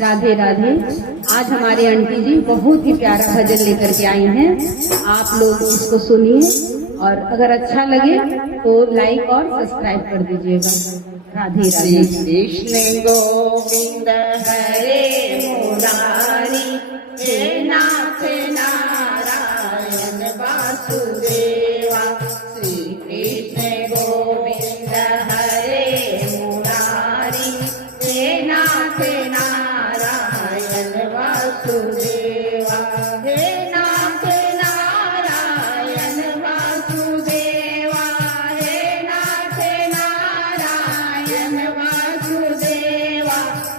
राधे राधे। आज हमारी आंटी जी बहुत ही प्यारा भजन लेकर के आई हैं। आप लोग इसको सुनिए और अगर अच्छा लगे तो लाइक और सब्सक्राइब कर दीजिएगा। राधे राधे। कृष्ण गोविंद हरे मुरारी, हे नाथ नारायण वासुदेवा। श्री कृष्ण गोविंद हरे मुरारी, हे नाथ नारायण वासुदेवा। हे नाथ नारायण वासुदेवा, हे नाथ नारायण वासुदेवा,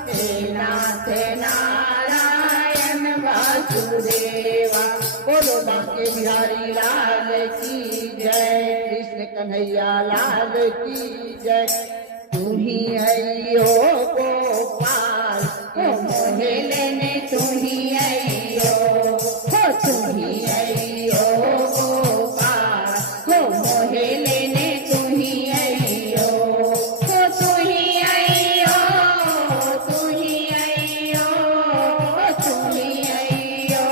हे नाथ नारायण वासुदेवा। बोलो बांके बिहारी लाल की जय, कृष्ण कन्हैया लाल की जय। तू ही अइयो गोपाल, ओ मोहे लेने तू ही अइयो, हो तू ही अइयो गोपाल, हो मोहे लेने तू ही अइयो, हो तू ही अइयो, तू ही अइयो, तू ही अइयो,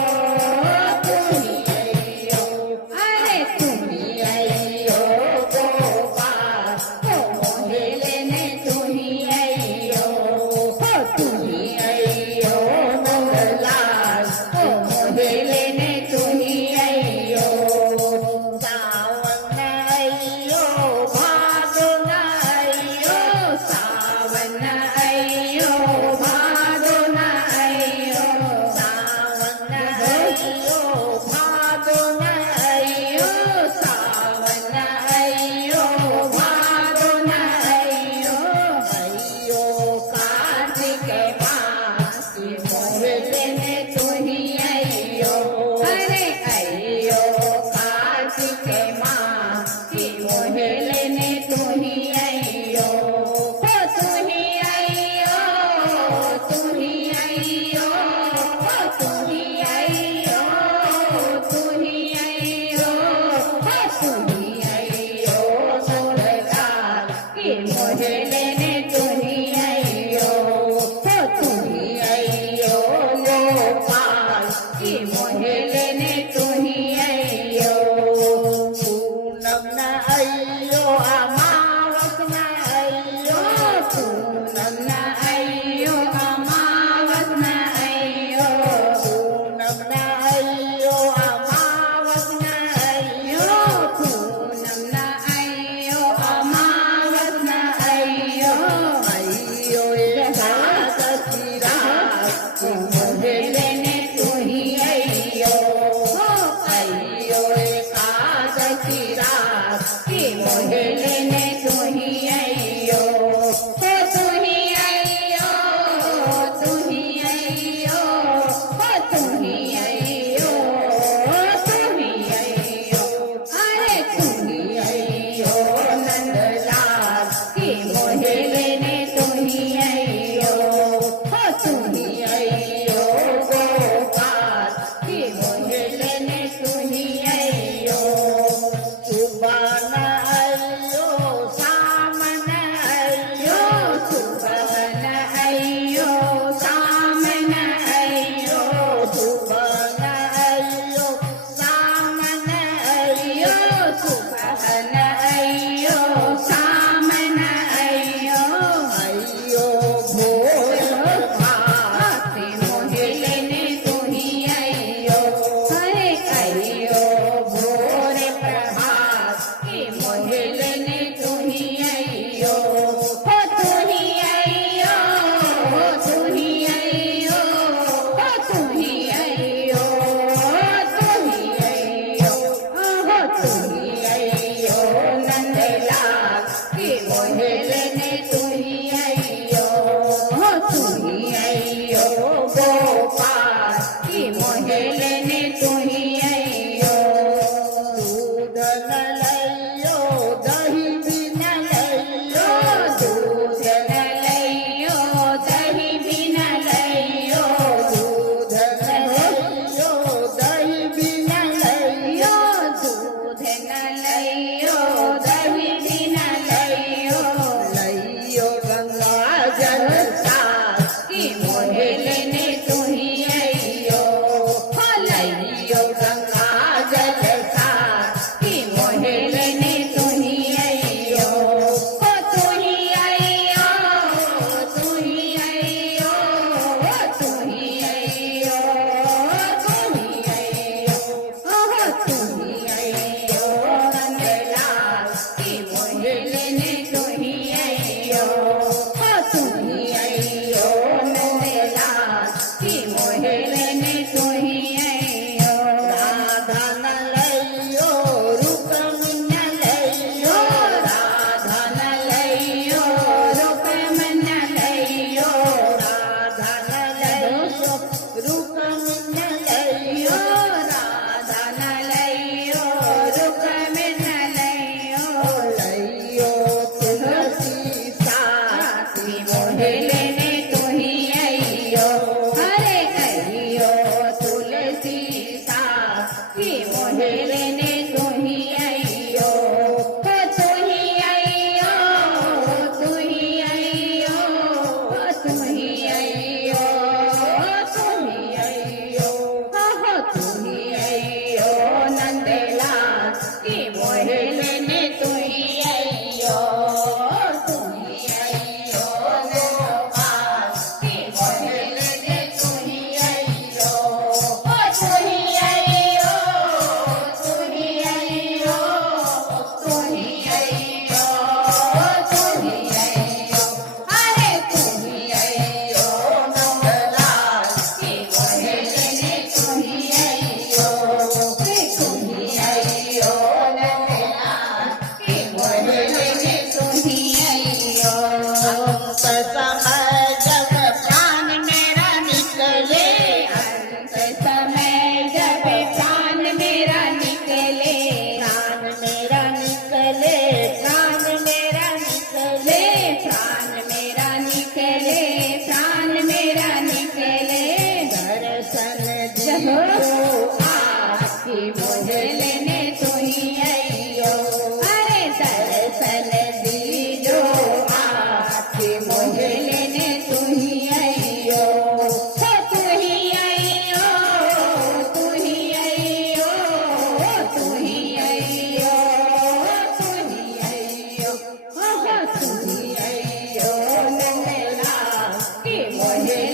तू ही अइयो, अरे तू ही अइयो गोपाल, हो मोहे लेने तू ही अइयो, हो तू ही अइयो मोहनलाल, हो मोहे लेने तू ही अइयो। सावन अइयो भादो न अइयो, सावन अइयो भादो न अइयो, सावन अइयो भादो न अइयो, सावन अइयो भादो न अइयो, अइयो कार्तिक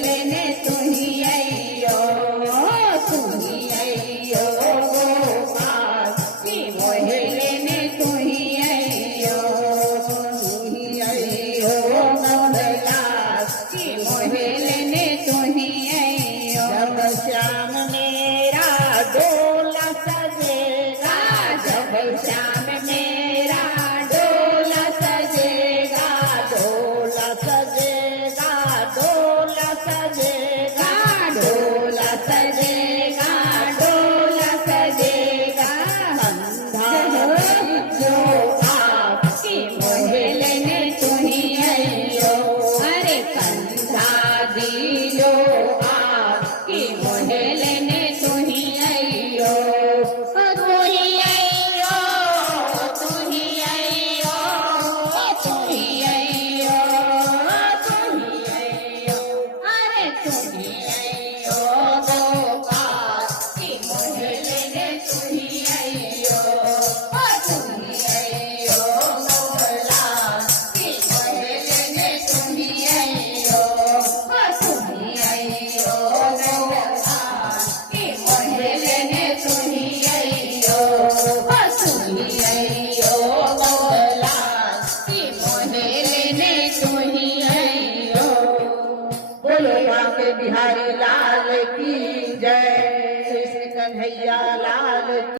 लेने तुही अइयो तुही अइयो गोपाल की मोहे लेने तुही अइयो तुही अइयो नंदलाल की मोहे लेने तुही अइयो जब श्याम मेरा डोला सजेगा जब श्याम मेरा डोला सजेगा डोला सजेगा डोला सजेगा डोला सजेगा डोला सजेगा कंधा जो आपकी मोहे लेने तुही अइयो अरे कंधा दिलो आपकी मोहे लेने तुही अइयो तुही अइयो तुही अइयो तुही अइयो तुही अइयो अरे तुही अइयो गोपाल की मोहे लेने तुही अइयो तुही अइयो मोहनलाल की मोहे लेने तुही अइयो तुही अइयो मोहनलाल की मोहे लेने तुही अइयो तुही अइयो मोहनलाल की मोहे लेने तुही अइयो बोलो बांके बिहारी लाल की जय, कृष्ण कन्हैया लाल की